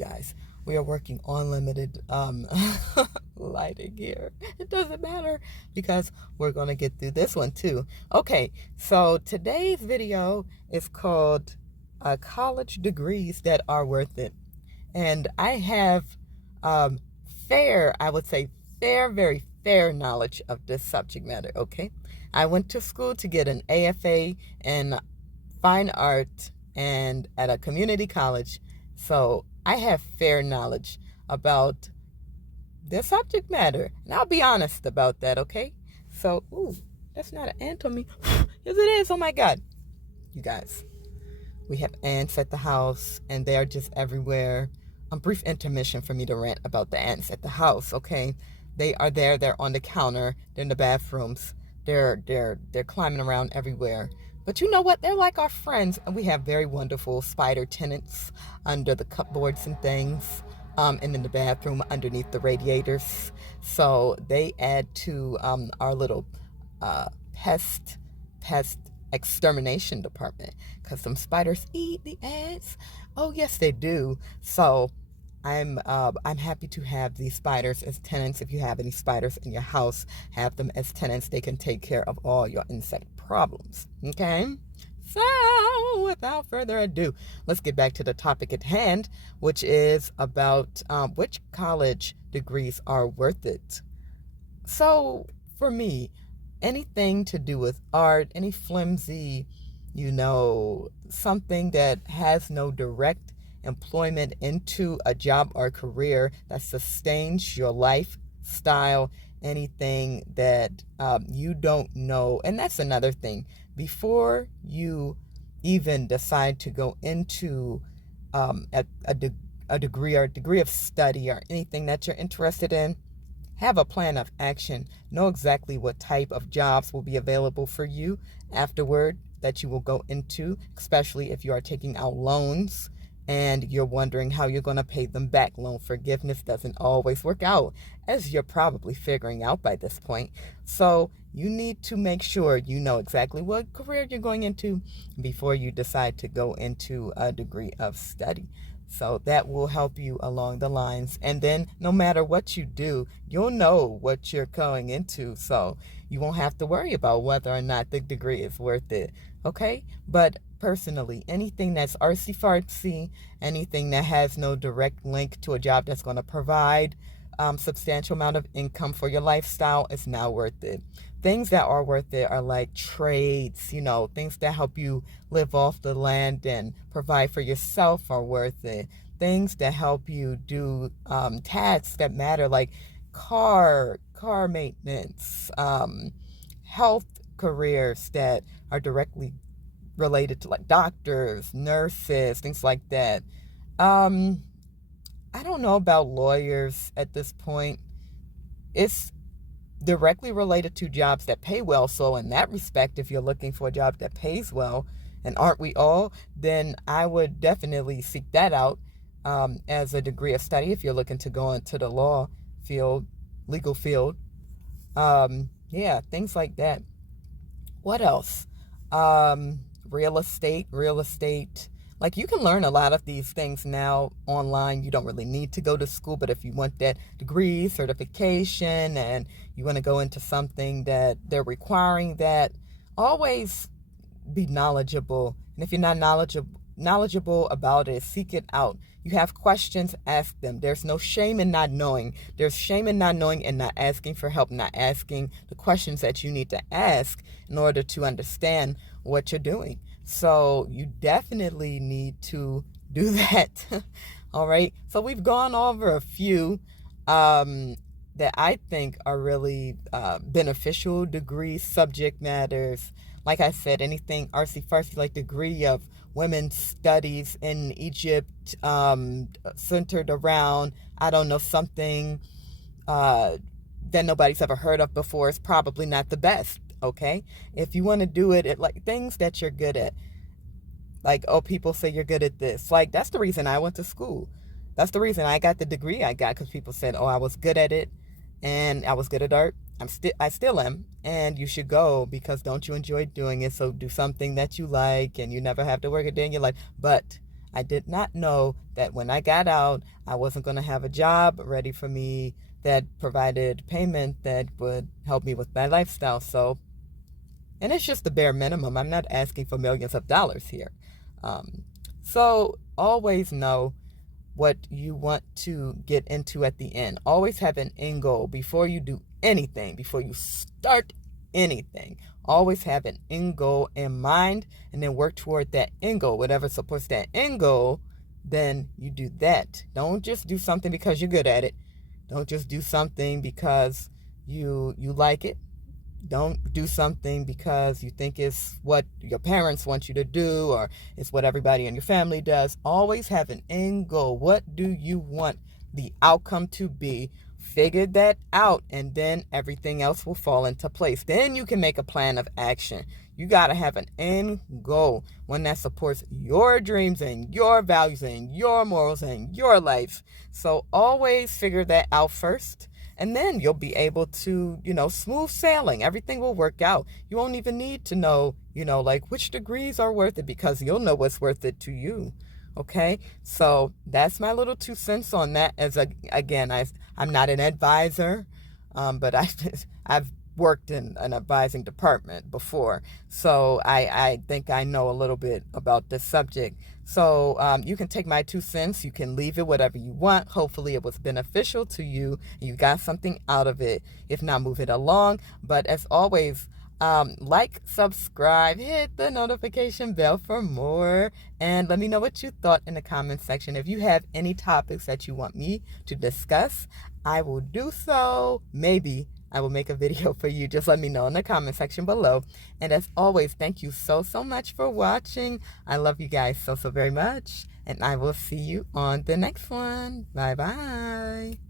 guys. We are working on limited lighting here. It doesn't matter because we're going to get through this one too. Okay, so today's video is called College Degrees That Are Worth It. And I have I would say very fair knowledge of this subject matter, okay? I went to school to get an AFA in fine art and at a community college, so I have fair knowledge about the subject matter, and I'll be honest about that, okay? So, ooh, that's not an ant on me. Yes, it is. Oh my God. You guys, we have ants at the house, and they are just everywhere. A brief intermission for me to rant about the ants at the house, okay? They are there. They're on the counter. They're in the bathrooms. They're climbing around everywhere. But you know what? They're like our friends. And we have very wonderful spider tenants under the cupboards and things, and in the bathroom underneath the radiators. So they add to our little pest extermination department, because some spiders eat the ants. Oh yes, they do. So I'm happy to have these spiders as tenants. If you have any spiders in your house, have them as tenants. They can take care of all your insect problems. Okay? So, without further ado, let's get back to the topic at hand, which is about which college degrees are worth it. So, for me, anything to do with art, any flimsy, something that has no direct employment into a job or career that sustains your lifestyle, anything that you don't know. And that's another thing. Before you even decide to go into a degree or a degree of study or anything that you're interested in, have a plan of action. Know exactly what type of jobs will be available for you afterward that you will go into, especially if you are taking out loans and you're wondering how you're going to pay them back. Loan forgiveness doesn't always work out, as you're probably figuring out by this point. So you need to make sure you know exactly what career you're going into before you decide to go into a degree of study. So that will help you along the lines. And then no matter what you do, you'll know what you're going into. So you won't have to worry about whether or not the degree is worth it. Okay? But personally, anything that's artsy-fartsy, anything that has no direct link to a job that's going to provide substantial amount of income for your lifestyle is not worth it. Things that are worth it are like trades, things that help you live off the land and provide for yourself are worth it. Things that help you do tasks that matter, like car maintenance, health careers that are directly related to like doctors, nurses, things like that. I don't know about lawyers at this point. It's directly related to jobs that pay well. So in that respect, if you're looking for a job that pays well, and aren't we all, then I would definitely seek that out as a degree of study if you're looking to go into the law field, legal field. Yeah, things like that. What else? Real estate. Like, you can learn a lot of these things now online. You don't really need to go to school, but if you want that degree, certification, and you want to go into something that they're requiring that, always be knowledgeable. And if you're not knowledgeable about it, seek it out. You have questions, ask them. There's no shame in not knowing. There's shame in not knowing and not asking for help, not asking the questions that you need to ask in order to understand what you're doing. So you definitely need to do that. All right. So we've gone over a few that I think are really beneficial degrees, subject matters. Like I said, anything artsy-fartsy, like degree of women's studies in Egypt, centered around, I don't know, something that nobody's ever heard of before, is probably not the best. Okay, if you want to do it at like things that you're good at, like, oh, people say you're good at this. Like, that's the reason I went to school. That's the reason I got the degree I got, because people said, oh, I was good at it and I was good at art. I still am, and you should go, because don't you enjoy doing it? So do something that you like, and you never have to work a day in your life. But I did not know that when I got out, I wasn't going to have a job ready for me that provided payment that would help me with my lifestyle. So, and it's just the bare minimum. I'm not asking for millions of dollars here. So always know what you want to get into at the end. Always have an end goal before you do anything, before you start anything. Always have an end goal in mind and then work toward that end goal. Whatever supports that end goal, then you do that. Don't just do something because you're good at it. Don't just do something because you like it. Don't do something because you think it's what your parents want you to do or it's what everybody in your family does. Always have an end goal. What do you want the outcome to be? Figure that out, and then everything else will fall into place. Then you can make a plan of action. You got to have an end goal, one that supports your dreams and your values and your morals and your life. So always figure that out first. And then you'll be able to, smooth sailing. Everything will work out. You won't even need to know, like which degrees are worth it, because you'll know what's worth it to you. Okay, so that's my little 2 cents on that. Again, I'm not an advisor, but I've worked in an advising department before, so I think I know a little bit about this subject. So you can take my 2 cents, you can leave it whatever you want. Hopefully it was beneficial to you, you got something out of it. If not, move it along. But as always, like, subscribe, hit the notification bell for more, and let me know what you thought in the comment section. If you have any topics that you want me to discuss, I will do so. Maybe I will make a video for you. Just let me know in the comment section below. And as always, thank you so much for watching. I love you guys so very much, and I will see you on the next one. Bye bye.